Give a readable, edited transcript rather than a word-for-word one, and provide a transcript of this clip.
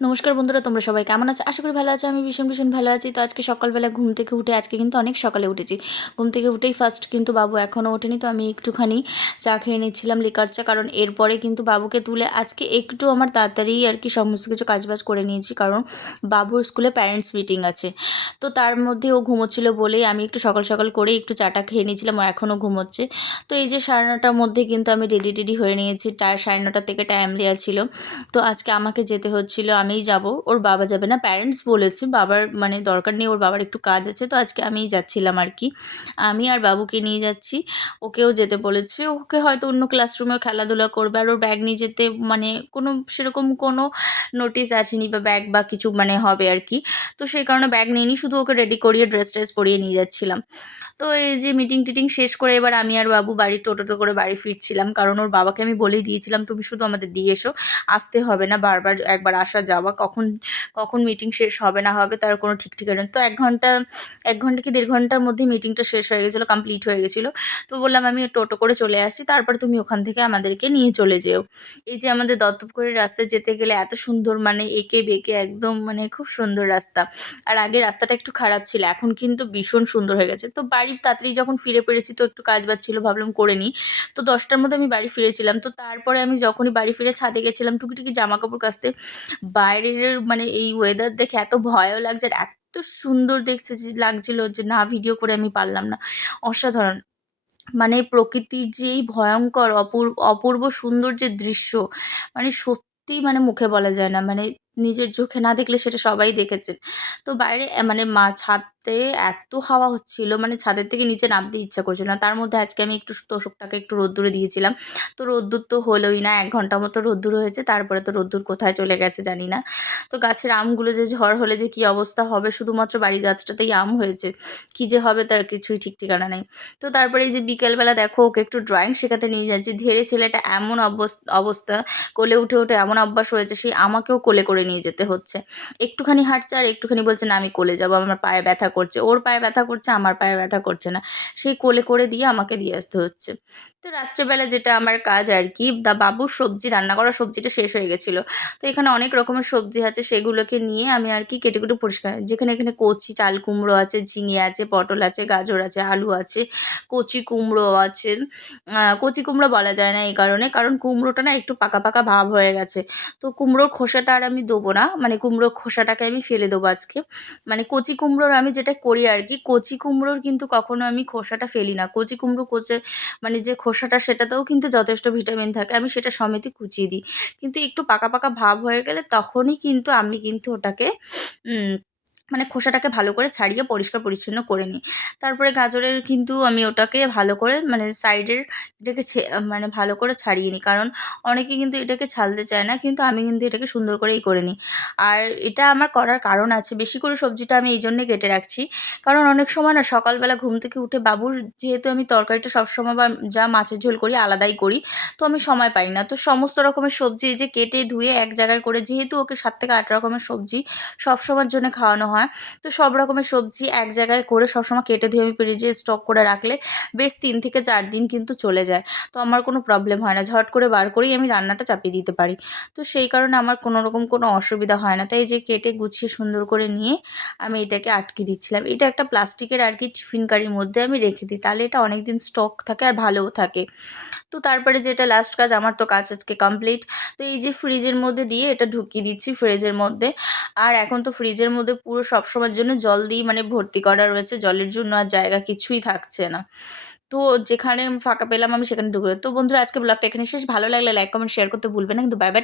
নমস্কার বন্ধুরা, তোমরা সবাই কেমন আছো? আশা করি ভালো আছো। আমি ভীষণ ভীষণ ভালো আছি। তো আজকে সকালবেলা ঘুম থেকে উঠে, আজকে কিন্তু অনেক সকালে উঠেছি। ঘুম থেকে উঠেই ফার্স্ট কিন্তু বাবু এখনও ওঠেনি, তো আমি একটুখানি চা খেয়ে নিচ্ছিলাম, লিকার চা। কারণ এরপরে কিন্তু বাবুকে তুলে আজকে একটু আমার তাড়াতাড়ি আর কি সমস্ত কিছু কাজবাজ করে নিয়েছি, কারণ বাবুর স্কুলে প্যারেন্টস মিটিং আছে। তো তার মধ্যে ও ঘুমোচ্ছিল বলেই আমি একটু সকাল সকাল করে একটু চাটা খেয়ে নিয়েছিলাম। ও এখনও ঘুমোচ্ছে। তো এই যে 9:30টার মধ্যে কিন্তু আমি রেডি হয়ে নিয়েছি। 9:30 থেকে টাইম দেওয়া ছিল। তো আজকে আমাকে যেতে হচ্ছিল, আমিই যাব, ওর বাবা যাবে না। প্যারেন্টস বলেছে, বাবার মানে দরকার নেই, ওর বাবার একটু কাজ আছে। তো আজকে আমিই যাচ্ছিলাম আর কি। আমি আর বাবুকে নিয়ে যাচ্ছি। ওকেও যেতে বলেছে। ওকে হয়তো অন্য ক্লাসরুমেও খেলাধুলা করবে, আর ওর ব্যাগ নিয়ে যেতে মানে কোনো সেরকম কোনো নোটিশ আসেনি বা ব্যাগ বা কিছু মানে হবে আর কি। তো সেই কারণে ব্যাগ নিইনি, শুধু ওকে রেডি করিয়ে ড্রেস ট্রেস পরিয়ে নিয়ে যাচ্ছিলাম। তো এই যে মিটিং টিটিং শেষ করে এবার আমি আর বাবু টোটোতে করে বাড়ি ফিরছিলাম, কারণ ওর বাবাকে আমি বলেই দিয়েছিলাম তুমি শুধু আমাদের দিয়ে এসো, আসতে হবে না বারবার একবার আসা যাওয়া, কখন কখন মিটিং শেষ হবে না হবে তার কোনো ঠিক ঠিকানা নেই। তো 1 ঘন্টা কি 1.5 ঘন্টার মধ্যে মিটিংটা শেষ হয়ে গেছিলো, কমপ্লিট হয়ে গেছিলো। তো বললাম আমি টোটো করে চলে আসি, তারপরে তুমি ওখান থেকে আমাদেরকে নিয়ে চলে যেও। এই যে আমাদের দত্তপুকুরের রাস্তায় যেতে গেলে এত সুন্দর, মানে এঁকে বেঁকে একদম মানে খুব সুন্দর রাস্তা। আর আগে রাস্তাটা একটু খারাপ ছিল, এখন কিন্তু ভীষণ সুন্দর হয়ে গেছে। তো বাড়ি তাড়াতাড়ি যখন ফিরে পেরেছি, তো একটু কাজ বাজ ছিল, ভাবলাম করে নিই। তো 10টার মধ্যে আমি বাড়ি ফিরেছিলাম। তো তারপরে আমি যখনই বাড়ি ফিরে ছাদে গেছিলাম টুকিটুকি জামা কাপড় কাচতে, বাইরের মানে এই ওয়েদার দেখে এত ভয়ও লাগছে আর এত সুন্দর দেখছে যে লাগছিল যে না, ভিডিও করে আমি পারলাম না। অসাধারণ, মানে প্রকৃতির যে এই ভয়ঙ্কর অপূর্ব সুন্দর যে দৃশ্য, মানে সত্যিই মানে মুখে বলা যায় না, মানে নিজের চোখে না দেখলে সেটা সবাই দেখেছেন। তো বাইরে মানে ছাদে এত হাওয়া হচ্ছিল, মানে ছাদের থেকে নিচে নামতে ইচ্ছা করছিল না। তার মধ্যে আজকে আমি একটু তোষকটাকে একটু রোদ্দুরে দিয়েছিলাম। তো রোদ্দুর তো হলোই না, 1 ঘন্টা মতো রোদ্দুর হয়েছে, তারপরে তো রোদ্দুর কোথায় চলে গেছে জানি না। তো গাছের আমগুলো যে ঝড় হলে যে কী অবস্থা হবে, শুধুমাত্র বাড়ির গাছটাতেই আম হয়েছে, কী যে হবে তার কিছুই ঠিক ঠিকানা নেই। তো তারপরে এই যে বিকেলবেলা দেখো ওকে একটু ড্রয়িং শেখাতে নিয়ে যাচ্ছি। ধীরে ছেলেটা এমন অবস্থা, কোলে উঠে উঠে এমন অভ্যাস হয়েছে, সে আমাকেও কোলে করে নিয়ে যেতে হচ্ছে। একটুখানি হাঁটছে আর একটুখানি বলছে না আমি কোলে যাবো, আমার পায়ে ব্যথা করছে। ওর পায়ে ব্যথা করছে, আমার পায়ে ব্যথা করছে না, সেই কোলে করে দিয়ে আমাকে দিয়ে আসতে হচ্ছে। তো রাত্রেবেলা যেটা আমার কাজ আর কি, বাবুর সবজি রান্না করা, সবজিটা শেষ হয়ে গেছিলো। তো এখানে অনেক রকমের সবজি আছে, সেগুলোকে নিয়ে আমি আর কি কেটে কুটে পরিষ্কার, যেখানে এখানে কচি চাল কুমড়ো আছে, ঝিঙে আছে, পটল আছে, গাজর আছে, আলু আছে, কচি কুমড়ো আছে। কচি কুমড়ো বলা যায় না এই কারণে, কারণ কুমড়োটা না একটু পাকা পাকা ভাব হয়ে গেছে। তো কুমড়োর খোসাটা আর আমি দেবো না, মানে কুমড়োর খোসাটাকে আমি ফেলে দেবো আজকে। মানে কচি কুমড়োর আমি যেটা করি আর কি, কচি কুমড়োর কিন্তু কখনো আমি খোসাটা ফেলি না। কচি কুমড়ো মানে যে খোসাটা, সেটাতেও কিন্তু যথেষ্ট ভিটামিন থাকে, আমি সেটা সমেতই কুচিয়ে দিই। কিন্তু একটু পাকা পাকা ভাব হয়ে গেলে তখনই কিন্তু আমি কিন্তু ওটাকে মানে খোসাটাকে ভালো করে ছাড়িয়ে পরিষ্কার পরিচ্ছন্ন করে নিই। তারপরে গাজরের কিন্তু আমি ওটাকে ভালো করে মানে সাইডের এটাকে মানে ভালো করে ছাড়িয়ে নিই, কারণ অনেকে কিন্তু এটাকে ছালতে চায় না, কিন্তু আমি কিন্তু এটাকে সুন্দর করেই করে নিই। আর এটা আমার করার কারণ আছে, বেশি করে সবজিটা আমি এই জন্যে কেটে রাখছি, কারণ অনেক সময় না সকালবেলা ঘুম থেকে উঠে বাবুর, যেহেতু আমি তরকারিটা সবসময় বা যা মাছের ঝোল করি আলাদাই করি, তো আমি সময় পাই না। তো সমস্ত রকমের সবজি এই যে কেটে ধুয়ে এক জায়গায় করে, যেহেতু ওকে 7 থেকে 8 রকমের সবজি সবসময়ের জন্য খাওয়ানো হয়, তো সব রকমের সবজি এক জায়গায় করে সবসময় কেটে ধুয়ে আমি ফ্রিজে স্টক করে রাখলে বেশ 3 থেকে 4 দিন কিন্তু চলে যায়। তো আমার কোনো প্রবলেম হয় না, ঝট করে বার করেই আমি রান্নাটা চাপিয়ে দিতে পারি। তো সেই কারণে আমার কোনো রকম কোনো অসুবিধা হয় না। তাই এই যে কেটে গুছিয়ে সুন্দর করে নিয়ে আমি এটাকে আটকে দিচ্ছিলাম। এটা একটা প্লাস্টিকের আর কি টিফিন কারির মধ্যে আমি রেখে দিই, তাহলে এটা অনেক দিন স্টক থাকে আর ভালোও থাকে। তো তারপরে যেটা লাস্ট কাজ, আমার তো কাজ আজকে কমপ্লিট। তো এই যে ফ্রিজের মধ্যে দিয়ে এটা ঢুকিয়ে দিচ্ছি ফ্রিজের মধ্যে। আর এখন তো ফ্রিজের মধ্যে পুরো সবসময়ের জন্য জল দিয়ে মানে ভর্তি করা রয়েছে, জলের জন্য আর জায়গা কিছুই থাকছে না। তো যেখানে ফাঁকা পেলাম আমি সেখানে ঢুকে। তো বন্ধুরা, আজকে ব্লগটা এখানে শেষ। ভালো লাগলে লাইক কমেন্ট শেয়ার করতে ভুলবে না কিন্তু। Bye bye.